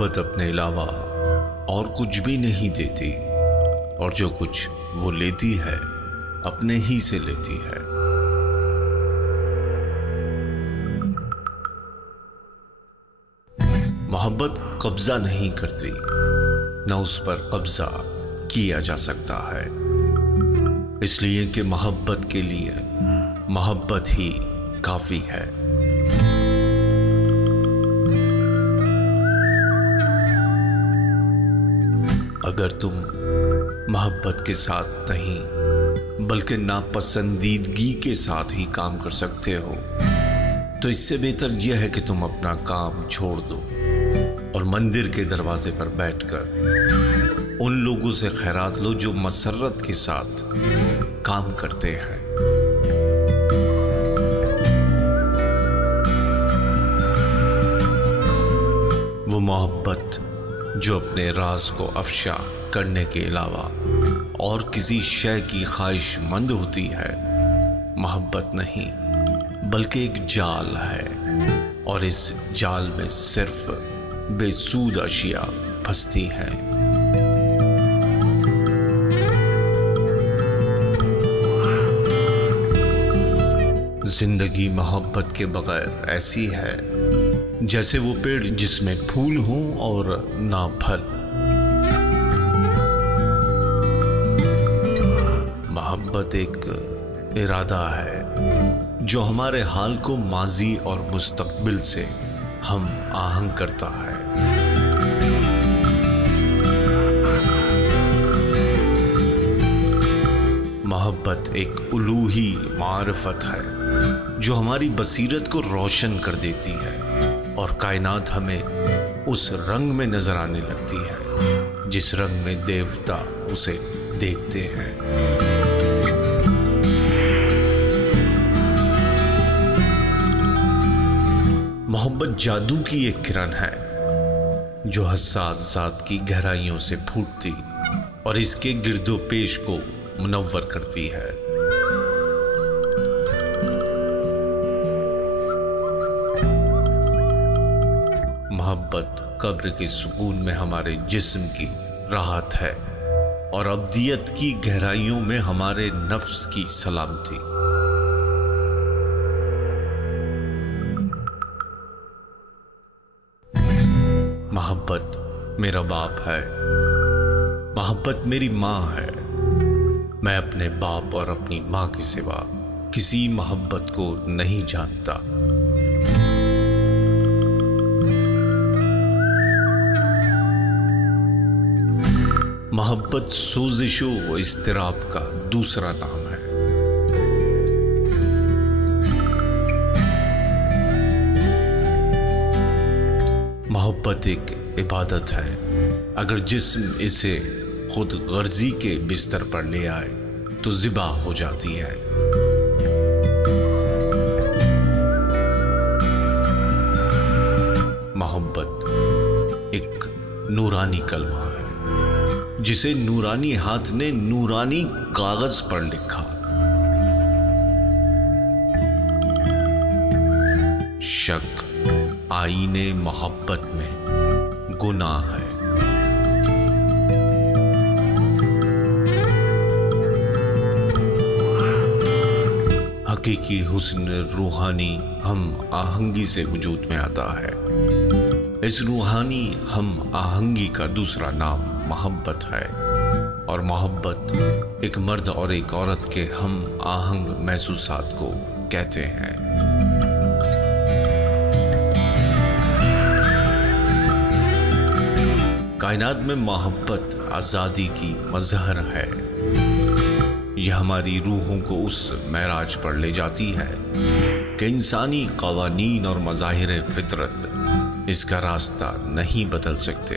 मोहब्बत अपने अलावा और कुछ भी नहीं देती, और जो कुछ वो लेती है अपने ही से लेती है। मोहब्बत कब्जा नहीं करती, न उस पर कब्जा किया जा सकता है, इसलिए कि मोहब्बत के लिए मोहब्बत ही काफी है। अगर तुम मोहब्बत के साथ नहीं बल्कि नापसंदीदगी के साथ ही काम कर सकते हो, तो इससे बेहतर यह है कि तुम अपना काम छोड़ दो और मंदिर के दरवाजे पर बैठकर उन लोगों से खैरात लो जो मसर्रत के साथ काम करते हैं। वो मोहब्बत जो अपने राज को अफशा करने के अलावा और किसी शय की ख्वाहिशमंद होती है, मोहब्बत नहीं बल्कि एक जाल है, और इस जाल में सिर्फ बेसूद अशिया फंसती हैं। जिंदगी मोहब्बत के बगैर ऐसी है जैसे वो पेड़ जिसमें फूल हो और ना फल। मोहब्बत एक इरादा है जो हमारे हाल को माजी और मुस्तकबिल से हम आहंग करता है। मोहब्बत एक उलूही मारिफत है जो हमारी बसीरत को रोशन कर देती है और कायनात हमें उस रंग में नजर आने लगती है जिस रंग में देवता उसे देखते हैं। मोहब्बत जादू की एक किरण है जो हसास ज़ात की गहराइयों से फूटती और इसके गिरदो पेश को मुनव्वर करती है। मोहब्बत कब्र के सुकून में हमारे जिस्म की राहत है और अब्दियत की गहराइयों में हमारे नफ्स की सलामती। मोहब्बत मेरा बाप है, मोहब्बत मेरी माँ है। मैं अपने बाप और अपनी माँ के सिवा किसी मोहब्बत को नहीं जानता। मोहब्बत सोजिशो व इस्तिराब का दूसरा नाम है। मोहब्बत एक इबादत है। अगर जिस्म इसे खुद गर्जी के बिस्तर पर ले आए तो ज़िबा हो जाती है। मोहब्बत एक नूरानी कलमा है जिसे नूरानी हाथ ने नूरानी कागज पर लिखा। शक आईने मोहब्बत में गुनाह है। हकीकी हुस्न रूहानी हम आहंगी से वजूद में आता है। इस रूहानी हम आहंगी का दूसरा नाम मोहब्बत है, और मोहब्बत एक मर्द और एक औरत के हम आहंग महसूसात को कहते हैं। कायनात में मोहब्बत आज़ादी की मज़हर है। यह हमारी रूहों को उस महराज पर ले जाती है कि इंसानी क़वानीन और मज़ाहिर फितरत इसका रास्ता नहीं बदल सकते।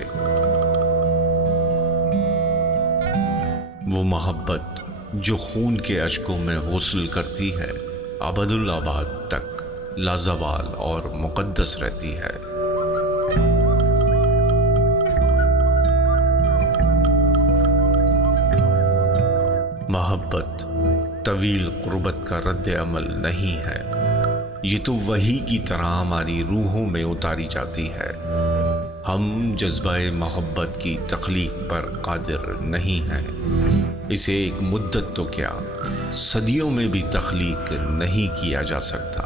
वो मोहब्बत जो खून के अश्कों में गुस्ल करती है, अबदुल आबाद तक लाजवाल और मुक़द्दस रहती है। मोहब्बत तवील क़ुर्बत का रद्द अमल नहीं है। ये तो वही की तरह हमारी रूहों में उतारी जाती है। हम जज्बाए मोहब्बत की तख्लीक पर कादिर नहीं हैं। इसे एक मुद्दत तो क्या, सदियों में भी तख्लीक नहीं किया जा सकता।